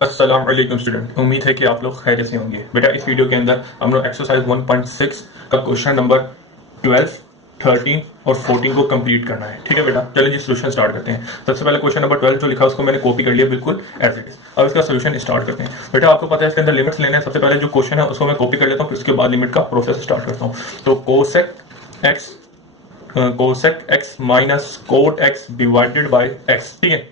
अस्सलाम वालेकुम स्टूडेंट, उम्मीद है कि आप लोग खैरियत से होंगे। बेटा इस वीडियो के अंदर हम लोग एक्सरसाइज 1.6 का क्वेश्चन नंबर 12, 13 और 14 को कंप्लीट करना है। ठीक है बेटा, चलिए जी सोल्यूशन स्टार्ट करते हैं। सबसे पहले क्वेश्चन नंबर 12 जो लिखा है उसको मैंने कॉपी कर लिया बिल्कुल एज इट इज। अब इसका सोल्यूशन स्टार्ट करते हैं। बेटा आपको पता है इसके अंदर लिमिट्स लेने हैं। सबसे पहले जो क्वेश्चन है उसको मैं कॉपी कर लेता हूँ, फिर उसके बाद लिमिट का प्रोसेस स्टार्ट करता हूँ। तो cosec x minus cot x divided by x. ठीक है,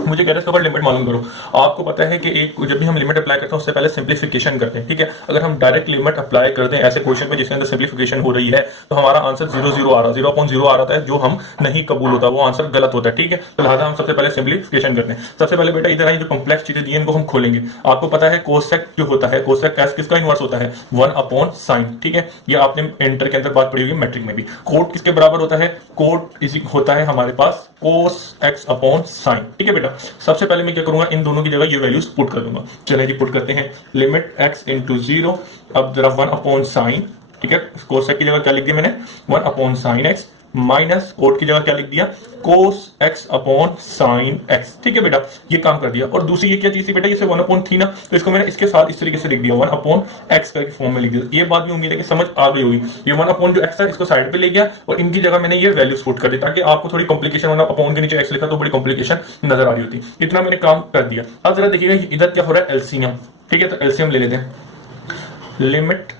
मुझे कह रहे इसके ऊपर लिमिट मालूम करो। आपको पता है कि एक जब भी हम लिमिट अप्लाई करते हैं उससे पहले सिंप्लीफिकेशन करते हैं। ठीक है, अगर हम डायरेक्ट लिमिट अप्लाई कर दें ऐसे क्वेश्चन में जिसके अंदर सिंप्लीफिकेशन हो रही है तो हमारा आंसर 0 आ रहा है, 0.0 आ रहा है, जो हम नहीं कबूल होता, वो आंसर गलत होता है। ठीक है, तो लिहाजा हम सबसे पहले सिंप्लीफिकेशन करते हैं। सबसे पहले बेटा इधर आई जो कॉम्प्लेक्स चीजें दी हैं इनको हम खोलेंगे। आपको पता है कोसेक जो होता है, कोसेक किसका इनवर्स होता है, 1/sin। ठीक है, ये आपने इंटर के अंदर बात पढ़ी हुई, मैट्रिक में भी। कोट किसके बराबर होता है, कोट होता है हमारे पास cos x/sin। ठीक है बेटा, सबसे पहले मैं क्या करूंगा, इन दोनों की जगह ये वैल्यूज पुट कर दूंगा। चलिए जी पुट करते हैं। लिमिट x इंटू 0, अब जरा 1/sin। ठीक है, कोसेक की जगह क्या लिख दिया मैंने, 1/sin x माइनस कोट की जगह क्या लिख दिया, cos x/sin x। ठीक है बेटा, ये काम कर दिया। और दूसरी ये क्या चीज थी बेटा, ये 1 थी ना, तो इसको मैंने इसके साथ इस तरीके से लिख दिया, 1/x का फॉर्म में लिख दिया। ये बात भी उम्मीद है कि समझ आ गई होगी। ये 1 जो x था इसको साइड पे ले गया और इनकी जगह मैंने ये वैल्यूज पुट कर दी ताकि आपको थोड़ी कॉम्प्लिकेशन, वरना अपॉन के नीचे x लिखा तो बड़ी कॉम्प्लिकेशन नजर आ रही होती। इतना मैंने काम कर दिया। अब जरा देखिएगा इधर क्या हो रहा है, एलसीएम। ठीक है, तो एलसीएम ले लेते हैं। लिमिट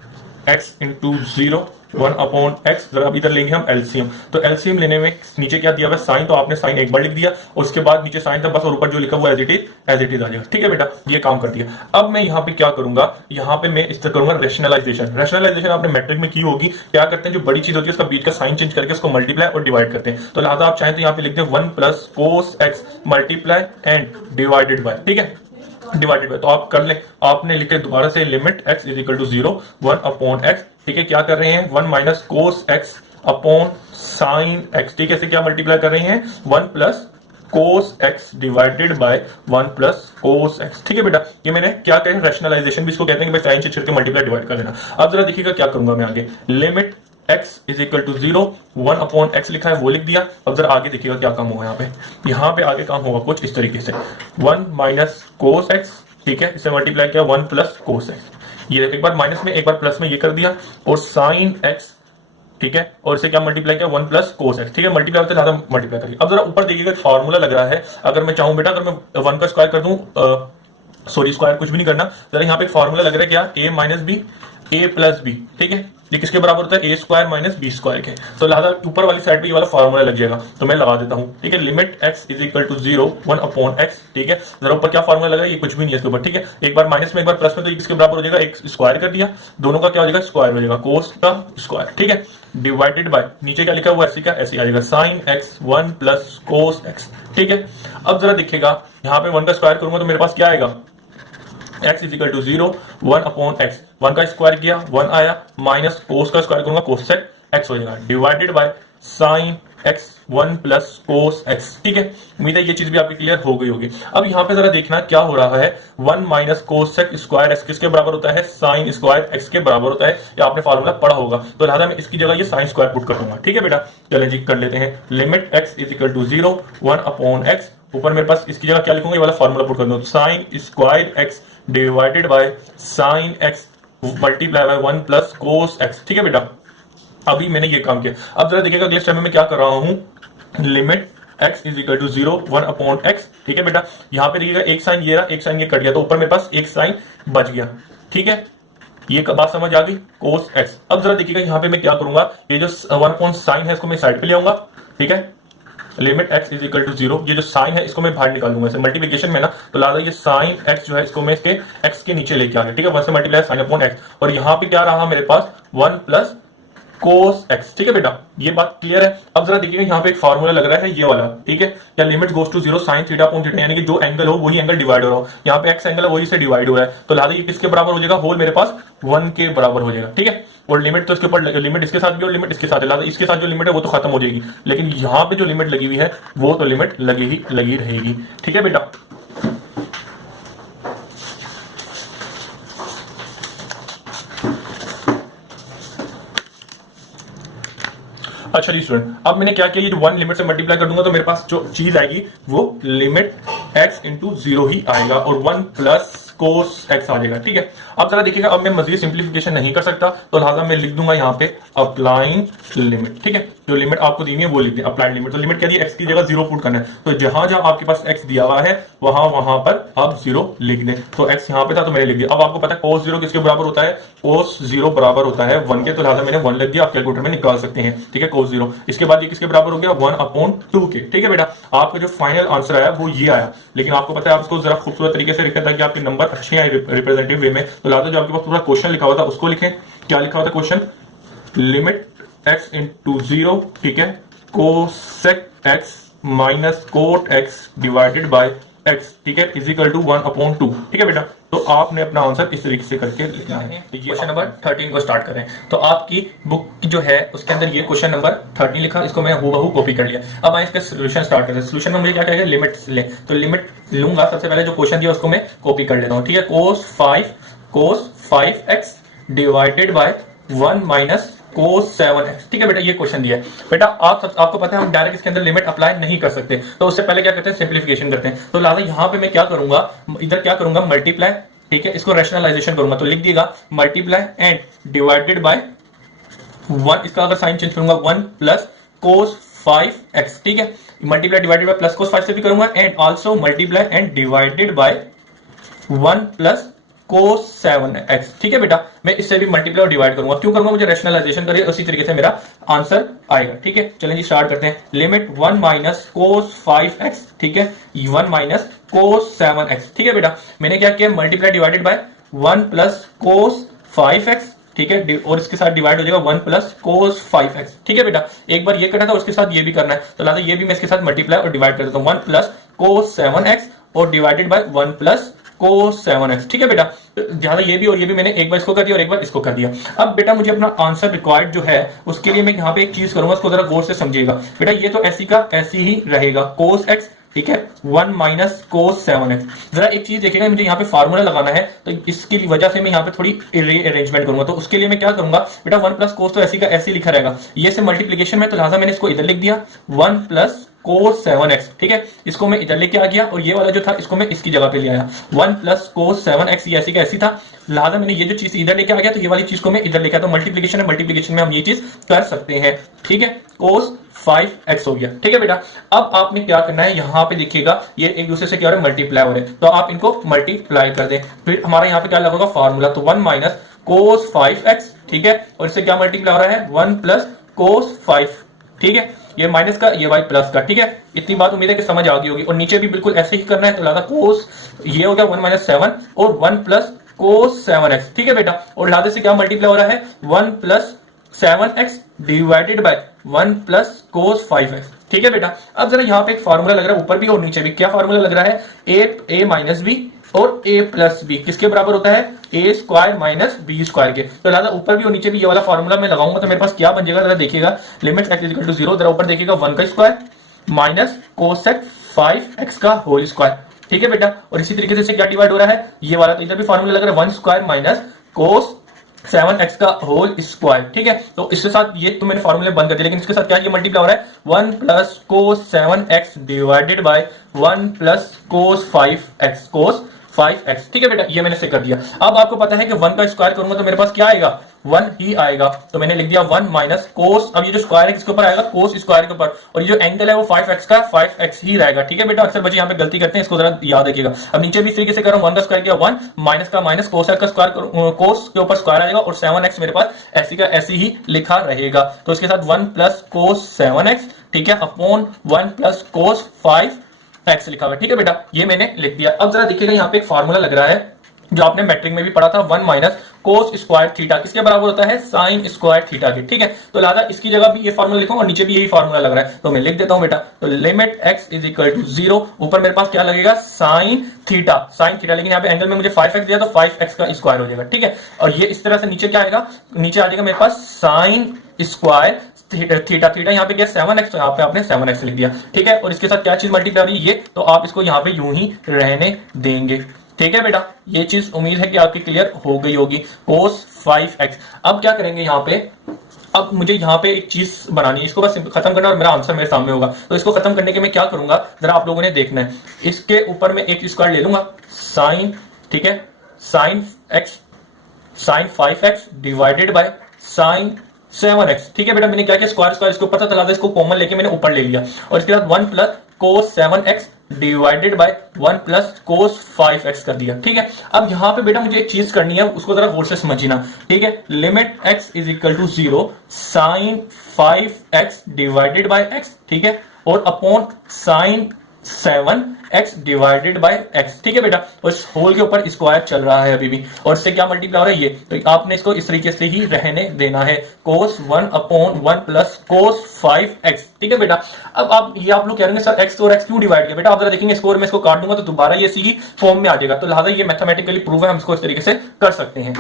x इंटू 0 1/x, जरा अब इधर लेंगे हम एलसीएम। तो एलसीएम लेने में नीचे क्या दिया हुआ साइन, तो आपने साइन एक बार लिख दिया और उसके बाद नीचे साइन था बस, और ऊपर जो लिखा हुआ एज इट इज आ जाएगा। ठीक है बेटा, ये काम कर दिया। अब मैं यहाँ पे क्या करूंगा, यहाँ पे मैं इस तरह करूंगा रेशनलाइजेशन। रेशनलाइजेशन आपने मैट्रिक में की होगी। क्या करते हैं, जो बड़ी चीज होती है उसका बीच का साइन चेंज करके उसको मल्टीप्लाई और डिवाइड करते हैं। तो लिहाजा आप चाहें तो यहाँ पे लिख दें 1 + cos x multiply and divided by. ठीक है, डिवाइडेड बाय, तो आप कर लें। आपने लिखे दोबारा से limit x is equal to 0 1/x। ठीक है, क्या कर रहे हैं, 1 minus cos x upon sine x। ठीक है, इसे क्या मल्टीप्लाई कर रहे हैं, 1 plus cos x divided by 1 plus cos x। ठीक है बेटा, ये मैंने क्या कहा, रैशनलाइजेशन भी इसको कहते हैं कि भाई साइन से छिड़के मल्टीप्लाई डिवाइड कर देना। अब जरा देखिएगा क्या करूंगा मैं आगे। Limit x is equal to 0 1/x लिखा है वो लिख दिया। अब जरा आगे देखिएगा क्या काम होगा यहाँ पे आगे काम होगा कुछ इस तरीके से, 1 माइनस कोस x। ठीक है, इसे मल्टीप्लाई किया 1 प्लस कोस x। ये एक बार माइनस में एक बार प्लस में ये कर दिया, और साइन x। ठीक है, और इसे क्या मल्टीप्लाई किया 1 प्लस कोस x। ठीक है, मल्टीप्लाई होता है ज्यादा मल्टीप्लाई करिए। अब जरा ऊपर देखिएगा फार्मूला लग रहा है। अगर मैं चाहूं बेटा, अगर मैं 1 का स्क्वायर कर दूं, सॉरी स्क्वायर कुछ भी नहीं करना, जरा यहाँ पे एक फार्मूला लग रहा है क्या, a minus B A plus B. ठीक है, ये किसके बराबर होता है, A square minus B square के। तो लिहाजा ऊपर वाली साइड पे ये वाला फार्मूला लग जाएगा, तो मैं लगा देता हूं। ठीक है, limit x is equal to 0 1/x। ठीक है, जरा ऊपर क्या फार्मूला लगा है, ये कुछ भी नहीं है इसके ऊपर। ठीक है, एक बार माइनस में एक बार प्लस में, तो ये किसके बराबर हो जाएगा, एक स्क्वायर कर दिया, दोनों का क्या हो जाएगा, स्क्वायर हो जाएगा, कोस का स्क्वायर। ठीक है, डिवाइडेड बाय नीचे क्या लिखा हुआ ऐसे का ऐसे आ जाएगा, sine x 1 plus cos x। ठीक है, अब जरा देखिएगा यहाँ पे 1 का स्क्वायर करूंगा तो मेरे पास क्या आएगा, x is equal to 0 1/x। 1 का स्क्वायर किया 1 आया, माइनस कोस का स्क्वायर करूंगा कोसेक x हो जाएगा, divided by sine x 1 plus cos x। ठीक है, उम्मीद है ये चीज भी आपकी क्लियर हो गई होगी। अब यहाँ पे जरा देखना क्या हो रहा है, 1 माइनस कोसेक स्क्वायर x किसके बराबर होता है, साइन स्क्वायर x के बराबर होता है। ये आपने फार्मूला पढ़ा होगा, तो लिहाजा मैं इसकी जगह ये साइन स्क्वायर पुट कर दूंगा। ठीक है बेटा, चलें जी कर लेते हैं। Limit x is equal to 0 1/x, ऊपर मेरे पास इसकी जगह क्या लिखूंगा, ये वाला फार्मूला पुट कर दूंगा, sine square x divided by sine x multiply by 1 plus cos x। ठीक है बेटा, अभी मैंने ये काम किया। अब जरा देखिएगा अगले स्टेप में मैं क्या कर रहा हूं, limit x is equal to 0 1/x। ठीक है बेटा, यहां पे देखिएगा एक साइन ये रहा, एक साइन ये कट गया, तो ऊपर मेरे पास एक साइन बच गया। ठीक है, ये बात समझ आ गई, कोस x। अब जरा देखिएगा यहाँ पे मैं क्या करूंगा, ये जो 1/sin है इसको मैं साइड पे ले आऊंगा। ठीक है, limit x is equal to 0, ये जो साइन है इसको मैं बाहर निकाल दूंगा इसे मल्टीप्लिकेशन में ना, तो लिहाजा ये साइन x जो है इसको मैं इसके x के नीचे लेके आ गया। ठीक है, 1 से मल्टीप्लाई साइन अपॉन x, और यहाँ पे क्या रहा मेरे पास 1 प्लस कोस x। ठीक है बेटा, ये बात क्लियर है। अब जरा देखिए यहाँ पे एक फार्मूला लग रहा है ये वाला। ठीक है, या limit goes to 0 sine theta upon theta, यानी कि जो एंगल हो वही एंगल डिवाइड हो रहा हो। यहाँ पे x एंगल है वही से डिवाइड हो रहा है, तो लिहाजा ये किसके बराबर हो जाएगा, होल मेरे पास 1 के बराबर हो जाएगा। ठीक है, और लिमिट तो इसके ऊपर लिमिट इसके साथ भी और लिमिट इसके साथ है, इसके साथ जो लिमिट है वो तो खत्म हो जाएगी, लेकिन यहाँ पे जो लिमिट लगी हुई है वो तो लिमिट लगी रहेगी। ठीक है बेटा, अच्छा जी स्टूडेंट, अब मैंने क्या किया, ये जो 1 लिमिट से मल्टीप्लाई कर दूंगा तो मेरे पास जो चीज आएगी वो लिमिट x इंटू जीरो ही आएगा और 1 प्लस कोस x आ जाएगा। ठीक है, अब जरा देखिएगा, अब मैं मजीद सिंप्लीफिकेशन नहीं कर सकता, तो लिहाजा मैं लिख दूंगा यहाँ पे अप्लाइंग लिमिट। ठीक है, जो लिमिट आपको दी हुई है वो लिख दें, अप्लाइड लिमिट। तो लिमिट क्या दी, x की जगह जीरो पुट करना है, तो जहां जहां आपके पास x दिया हुआ है वहां पर आप जीरो लिख दें। तो x यहाँ पे था तो मैंने लिख दिया। अब आपको पता है कोस जीरो किसके बराबर होता है, कोस जीरो बराबर होता है 1 के, तो लिहाजा मैंने 1 लिख दिया, आप कैलकुलेटर में निकाल सकते हैं। ठीक है, कोस जीरो, इसके बाद ये किसके बराबर हो गया, 1/2 के। ठीक है बेटा, आपका जो फाइनल आंसर आया वो ये आया, लेकिन आपको पता है आप इसको जरा खूबसूरत तरीके से लिखा था कि आपके नंबर अच्छे आए रिप्रेजेंटेटिव वे में, तो लिहाजा जो आपके पास पूरा क्वेश्चन लिखा हुआ था उसको लिखें। क्या लिखा हुआ था question, limit x into zero, ठीक है, cosec x minus cot x divided by x, ठीक है, इज इक्वल टू 1/2। ठीक है बेटा, तो आपने अपना आंसर इस तरीके से करके लिखना है। क्वेश्चन नंबर 13 को स्टार्ट करें। तो आपकी बुक जो है उसके अंदर ये क्वेश्चन नंबर 13 लिखा, इसको मैं हूबहू कॉपी कर लिया। अब मैं इसका सोल्यूशन स्टार्ट करते हैं। सोल्यूशन में मुझे क्या कहेगा, लिमिट ले, तो लिमिट लूंगा, सबसे पहले जो क्वेश्चन दिया उसको मैं कॉपी कर लेता हूँ। ठीक है, कोस 5x डिवाइडेड बाय 1 माइनस कोस 7x। ठीक है बेटा, ये क्वेश्चन दिया है। बेटा आपको पता है हम डायरेक्ट इसके अंदर लिमिट अप्लाई नहीं कर सकते, तो उससे पहले क्या करते हैं, सिंप्लीफिकेशन करते हैं। तो लिहाजा यहां पे मैं क्या करूंगा, इधर क्या करूंगा, मल्टीप्लाई। ठीक है, इसको रैशनलाइजेशन करूंगा, तो लिख दिएगा मल्टीप्लाई एंड डिवाइडेड बाय 1, इसका अगर साइन चेंज करूंगा 1 प्लस कोस 5x। ठीक है, multiply divided by plus cos 5 से भी करूंगा, and also multiply and divided by 1 plus cos 7x। ठीक है बेटा, मैं इससे भी मल्टीप्लाई और डिवाइड करूंगा। क्यों करूंगा, मुझे रैशनलाइजेशन करिए, उसी तरीके से मेरा आंसर आएगा। ठीक है, चलें जी स्टार्ट करते हैं। लिमिट 1 माइनस कोस 5x, ठीक है, 1 माइनस कोस 7x। ठीक है बेटा, मैंने क्या किया, multiply divided by 1 plus cos 5x। ठीक है, और इसके साथ डिवाइड हो जाएगा 1 प्लस कोस 5x। ठीक है बेटा, एक बार ये करना था, उसके साथ ये भी करना है, तो लिहाजा ये भी मैं इसके साथ मल्टीप्लाई और डिवाइड कर देता हूं, 1 प्लस कोस 7x और divided by 1 plus cos 7x। ठीक है बेटा, ज्यादा ये भी और ये भी मैंने एक बार इसको कर दिया और एक बार इसको कर दिया। अब बेटा मुझे अपना आंसर रिक्वायर्ड जो है उसके लिए मैं यहाँ पे एक चीज करूंगा, उसको जरा गौर से समझिएगा। बेटा ये तो ऐसी का ऐसी ही रहेगा, कोस x, ठीक है, 1 माइनस कोस 7x। जरा एक चीज देखिएगा, मुझे यहाँ पे फार्मूला लगाना है, तो इसकी वजह से मैं यहाँ पे थोड़ी अरेंजमेंट करूंगा। तो उसके लिए मैं क्या करूंगा, बेटा 1 प्लस कोस तो ऐसी का ऐसी लिखा रहेगा, ये से मल्टीप्लीकेशन में, तो लिहाजा मैंने इसको इधर लिख दिया 1 प्लस कोस 7x। ठीक है, इसको मैं इधर लेके आ गया और ये वाला जो था इसको मैं इसकी जगह पे ले आया, 1 प्लस कोस 7x, ये ऐसी का ऐसी था, लिहाजा मैंने ये जो चीज इधर लेके आ गया, तो ये वाली चीज को मैं इधर लेके आया, तो मल्टीप्लीकेशन है, मल्टीप्लीकेशन में हम ये चीज कर सकते हैं। ठीक है, कोस 5x हो गया। ठीक है बेटा, अब आपने क्या करना है, यहां पे देखिएगा ये एक दूसरे से क्या हो रहा है, मल्टीप्लाई हो रहे हैं, तो आप इनको मल्टीप्लाई कर दें। फिर हमारा यहाँ पे क्या लगेगा फार्मूला, तो 1 माइनस कोस 5x, ठीक है, और इससे क्या मल्टीप्लाई हो रहा है, 1 प्लस कोस 5। ठीक है, ये माइनस का, ये वाई प्लस का। ठीक है, इतनी बात उम्मीद है कि समझ आ गई होगी, और नीचे भी बिल्कुल ऐसे ही करना है, तो लिहाजा कोस ये हो गया 1 माइनस 7 और 1 प्लस कोस 7x। ठीक है बेटा, और लिहाजा से क्या मल्टीप्लाई हो रहा है, 1 plus 7x divided bye 1 plus कोस 5x। ठीक है बेटा, अब जरा यहाँ पे एक फार्मूला लग रहा है ऊपर भी और नीचे भी, क्या फार्मूला लग रहा है, ए माइनस बी और a प्लस बी किसके बराबर होता है, A square minus B square के। तो लिहाजा ऊपर भी और नीचे भी ये वाला फार्मूला मैं लगाऊंगा, तो मेरे पास क्या बन जाएगा, जरा देखिएगा, लिमिट x इक्वल टू 0, जरा ऊपर देखिएगा 1 का स्क्वायर माइनस कोसेक 5x का होल स्क्वायर। ठीक है बेटा, और इसी तरीके से क्या डिवाइड हो रहा है, ये वाला, तो इधर भी फार्मूला लग रहा है 1 स्क्वायर माइनस कोस 7x का होल स्क्वायर। ठीक है, तो इसके साथ ये तो मैंने फार्मूले बंद कर दिया, लेकिन इसके साथ क्या ये मल्टीप्लाई हो रहा है, 1 प्लस कोस 7x डिवाइडेड बाय 1 प्लस कोस 5x। ठीक है बेटा, ये मैंने से कर दिया। अब आपको पता है कि 1 का स्क्वायर करूंगा तो मेरे पास क्या आएगा, 1 ही आएगा, तो मैंने लिख दिया 1 माइनस कोस, अब ये जो स्क्वायर है किसके ऊपर आएगा, कोस स्क्वायर के ऊपर, और ये जो एंगल है वो 5x का 5x ही रहेगा। ठीक है बेटा, अक्सर बच्चे यहाँ पे गलती करते हैं, इसको जरा याद रखिएगा। अब नीचे भी इस तरीके से कर रहा हूं, 1 का स्क्वायर किया 1 माइनस का माइनस कोस का स्क्वायर, कोस के ऊपर स्क्वायर आएगा, और 7x मेरे पास ऐसी का ऐसी ही लिखा रहेगा, तो इसके साथ 1 प्लस कोस 7x, ठीक है, अपॉन 1 प्लस कोस 5x लिखा हुआ है। ठीक है बेटा, ये मैंने लिख दिया। अब जरा देखिएगा यहाँ पे एक फार्मूला लग रहा है जो आपने मैट्रिक में भी पढ़ा था, 1 माइनस कोस स्क्वायर थीटा किसके बराबर होता है, साइन स्क्वायर थीटा के। ठीक है, तो लिहाजा इसकी जगह भी ये फार्मूला लिखूं और नीचे भी यही फार्मूला लग रहा है, तो मैं लिख देता हूं बेटा, तो limit x is equal to 0, ऊपर मेरे पास क्या लगेगा, साइन थीटा, लेकिन यहाँ पे एंगल में मुझे 5x दिया, तो 5x का स्क्वायर हो जाएगा। ठीक है, और ये इस तरह से नीचे क्या आएगा, नीचे आ जाएगा मेरे पास साइन स्क्वायर थीटा यहाँ पे क्या 7x, तो यहाँ पे आपने 7x लिख दिया। ठीक है, और इसके साथ क्या चीज मल्टीप्लाई हो रही है, ये, तो आप इसको यहाँ पे यूं ही रहने देंगे। ठीक है बेटा, ये चीज उम्मीद है कि आपकी क्लियर हो गई होगी। cos 5x। अब क्या करेंगे यहाँ पे, अब मुझे यहाँ पे एक चीज बनानी है, इसको बस खत्म करना और मेरा आंसर मेरे सामने होगा। तो इसको खत्म करने के मैं क्या करूंगा, जरा आप लोगों ने देखना है। इसके ऊपर मैं एक स्क्वायर ले लूंगा, साइन, ठीक है, sign 5x divided by sine 7x। ठीक है बेटा, मैंने क्या किया, स्क्वायर स्क्वायर इसको पता चला था, इसको कॉमन लेके मैंने ऊपर ले लिया और इसके बाद 1 plus cos 7x divided bye 1 plus cos 5x कर दिया। ठीक है, अब यहां पे बेटा मुझे एक चीज करनी है, उसको जरा गौर से समझना। ठीक है, limit x is equal to 0 sine 5x divided by x, ठीक है, और upon sine 7x divided by x। ठीक है बेटा, और इस होल के ऊपर स्क्वायर चल रहा है अभी भी, और इससे क्या मल्टीप्लाई हो रहा है ये, तो आपने इसको इस तरीके से ही रहने देना है, cos 1 upon 1 plus cos 5x। ठीक है बेटा, अब आप लोग कह रहे हैं सर x और x क्यों डिवाइड किया, बेटा आप जरा देखेंगे स्कोर में इसको काट दूंगा तो दोबारा ये इसी ही फॉर्म में आ जाएगा, तो लिहाजा ये मैथमेटिकली प्रूव है, हम इसको इस तरीके से कर सकते हैं।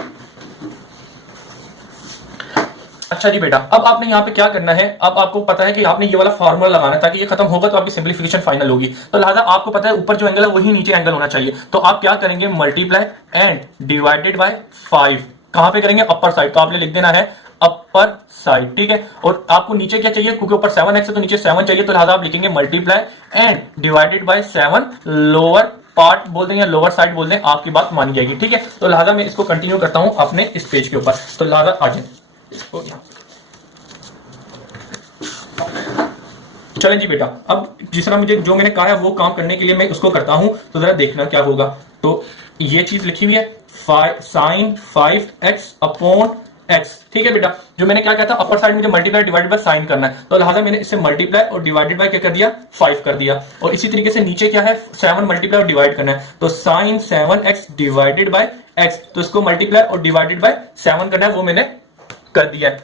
अच्छा जी बेटा, अब आपने यहाँ पे क्या करना है, अब आपको पता है कि आपने ये वाला फार्मूला लगाना है ताकि ये खत्म होगा तो आपकी सिंप्लीफिकेशन फाइनल होगी। तो लिहाजा आपको पता है ऊपर जो एंगल है वही नीचे एंगल होना चाहिए, तो आप क्या करेंगे, मल्टीप्लाई एंड डिवाइडेड बाय 5। कहां पे करेंगे, अपर साइड, तो आपने लिख देना है अपर साइड। ठीक है, और आपको नीचे क्या चाहिए, क्योंकि ऊपर 7x है तो नीचे 7 चाहिए, तो लिहाजा आप लिखेंगे multiply and divided by 7 lower part बोल दें या लोअर साइड बोल दें, आपकी बात मान जाएगी। ठीक है, तो लिहाजा मैं इसको कंटिन्यू करता हूं अपने इस पेज के ऊपर, तो लिहाजा आ जाए इसको यहां। चलें जी बेटा, अब जिस तरह मुझे जो मैंने कहा है वो काम करने के लिए मैं उसको करता हूं, तो जरा देखना क्या होगा। तो ये चीज लिखी हुई है साइन 5x अपॉन x। ठीक है बेटा, जो मैंने क्या कहता, अपर साइड मुझे मल्टीप्लाई डिवाइडेड बाय साइन करना है, तो लिहाजा मैंने इससे मल्टीप्लाई और डिवाइडेड बाय क्या कर दिया, 5 कर दिया। और इसी तरीके से नीचे क्या है, 7 मल्टीप्लाई और डिवाइड करना है, तो sign 7x divided by x, तो इसको मल्टीप्लाई और डिवाइडेड बाय 7 करना है, वो मैंने कर दिया है।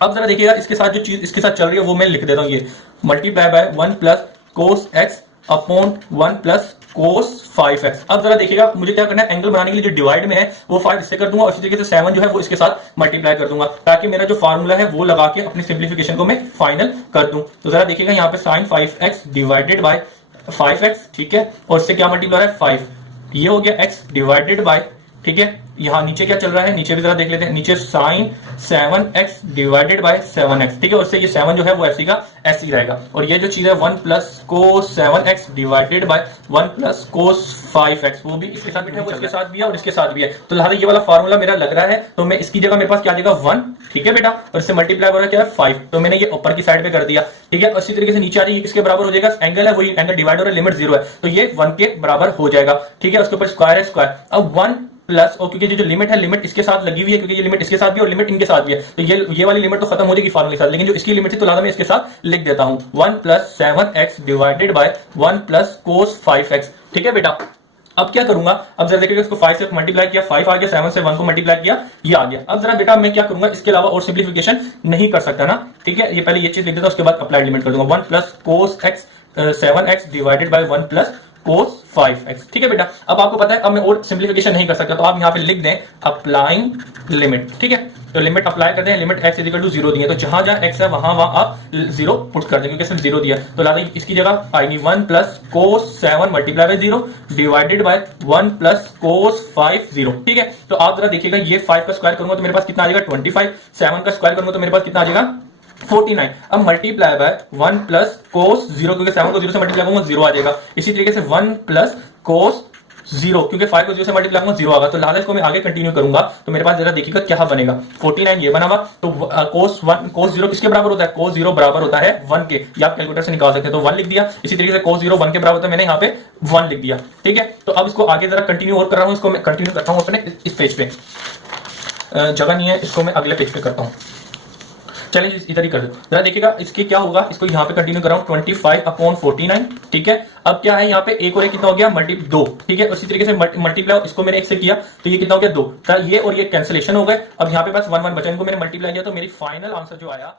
अब जरा देखिएगा इसके साथ जो चीज इसके साथ चल रही है वो मैं लिख देता हूं, ये multiply by 1 plus cos x upon 1 plus cos 5x। अब जरा देखिएगा मुझे क्या करना है, एंगल बनाने के लिए जो डिवाइड में है वो 5 इससे कर दूंगा और इसी तरीके से 7 जो है वो इसके साथ मल्टीप्लाई कर दूंगा, ताकि मेरा जो फार्मूला है वो लगा के अपनी सिंप्लीफिकेशन को मैं फाइनल कर दूं। तो जरा देखिएगा यहाँ पे sign 5x divided bye 5x, ठीक है, और इससे क्या मल्टीप्लाई है 5, ये हो गया x डिवाइडेड बाय, ठीक है, यहां नीचे क्या चल रहा है, नीचे भी जरा देख लेते हैं, नीचे sign 7x divided bye 7x। ठीक है, उससे ये 7 जो है वो ऐसी का ऐसी रहेगा, और ये जो चीज है 1 प्लस कोस 7x डिवाइडेड बाय 1 प्लस कोस 5x, वो भी इसके साथ भी है, वो इसके साथ भी है और इसके साथ भी है। तो लिहाजा ये वाला फार्मूला मेरा लग रहा है, तो मैं इसकी जगह मेरे पास क्या आ जाएगा 1, ठीक है बेटा, और इससे मल्टीप्लाई हो रहा है क्या है 5, तो मैंने ये ऊपर की साइड पे कर दिया। ठीक है, इसी तरीके से नीचे आ रही है, किसके बराबर हो जाएगा, एंगल है वही एंगल डिवाइड हो रहा है, लिमिट 0 है, तो ये 1 के बराबर हो जाएगा। ठीक है, उसके ऊपर स्क्वायर है, स्क्वायर, अब 1 प्लस, और क्योंकि जो लिमिट है, लिमिट इसके साथ लगी हुई है, क्योंकि ये लिमिट इसके साथ भी और लिमिट इनके साथ भी है, तो ये वाली लिमिट तो खत्म हो जाएगी फार्मूले के साथ, लेकिन जो इसकी लिमिट थी तो लादा मैं इसके साथ लिख देता हूं 1 plus 7x divided bye 1 plus कोस 5x। ठीक है बेटा, अब क्या करूंगा, अब जरा देखिएगा इसको 5 से मल्टीप्लाई किया, 5 आ गया, 7 से 1 को मल्टीप्लाई किया, ये आ गया। अब जरा बेटा मैं क्या करूंगा, इसके अलावा और सिंप्लीफिकेशन नहीं कर सकता ना। ठीक है, ये पहले ये चीज लिख देता हूं, उसके बाद अप्लाइड लिमिट कर दूंगा 1 plus cos x 7x divided bye 1 plus कोस 5x। ठीक है बेटा, अब आपको पता है अब मैं और सिंप्लीफिकेशन नहीं कर सकता, तो आप यहां पे लिख दें अप्लाइंग लिमिट। ठीक है, तो लिमिट अप्लाई करते हैं, लिमिट x इक्वल टू 0 दी है, तो जहां जहां x है वहां आप 0 पुट कर दें, क्योंकि इसमें 0 दिया, तो लादा इसकी जगह आएगी 1 plus cos 7 multiply by 0 divided by 1 plus कोस 5 0। ठीक है, तो आप जरा देखिएगा ये 5 का स्क्वायर करूंगा तो मेरे पास कितना आ जाएगा 25, 7 का स्क्वायर करूंगा तो मेरे पास कितना आ जाएगा 49। अब मल्टीप्लाई बाय 1 प्लस कोस 0, क्योंकि 7 को 0 से मल्टीप्लाई करूंगा 0 आ जाएगा, इसी तरीके से 1 प्लस कोस 0, क्योंकि 5 को 0 से मल्टीप्लाई करूंगा 0 आएगा, तो लालच को मैं आगे कंटिन्यू करूंगा, तो मेरे पास जरा देखिएगा क्या बनेगा 49 ये बना हुआ, तो कोस 0 किसके बराबर होता है, कोस 0 बराबर होता है 1 के, या आप कैलकुलेटर से निकाल सकते हैं, तो 1 लिख दिया। इसी तरीके से कोस 0 1 के बराबर होता है, मैंने यहाँ पे 1 लिख दिया। ठीक है, तो अब इसको आगे जरा कंटिन्यू और कर रहा हूँ, इसको मैं कंटिन्यू करता हूँ अपने इस पेज पे, जगह नहीं है, इसको मैं अगले पेज पे करता हूँ। चलिए इधर ही कर दो, जरा देखिएगा इसके क्या होगा, इसको यहाँ पे कंटिन्यू कर रहा हूँ 25 अपॉन 49। ठीक है, अब क्या है यहाँ पे एक और एक कितना हो गया 2। ठीक है, उसी तरीके से मल्टीप्लाई इसको मैंने 1 से किया तो ये कितना हो गया 2, तो ये और ये कैंसिलेशन हो गए। अब यहाँ पे बस 1 1 बचा, इनको मैंने मल्टीप्लाई किया तो मेरी फाइनल आंसर जो आया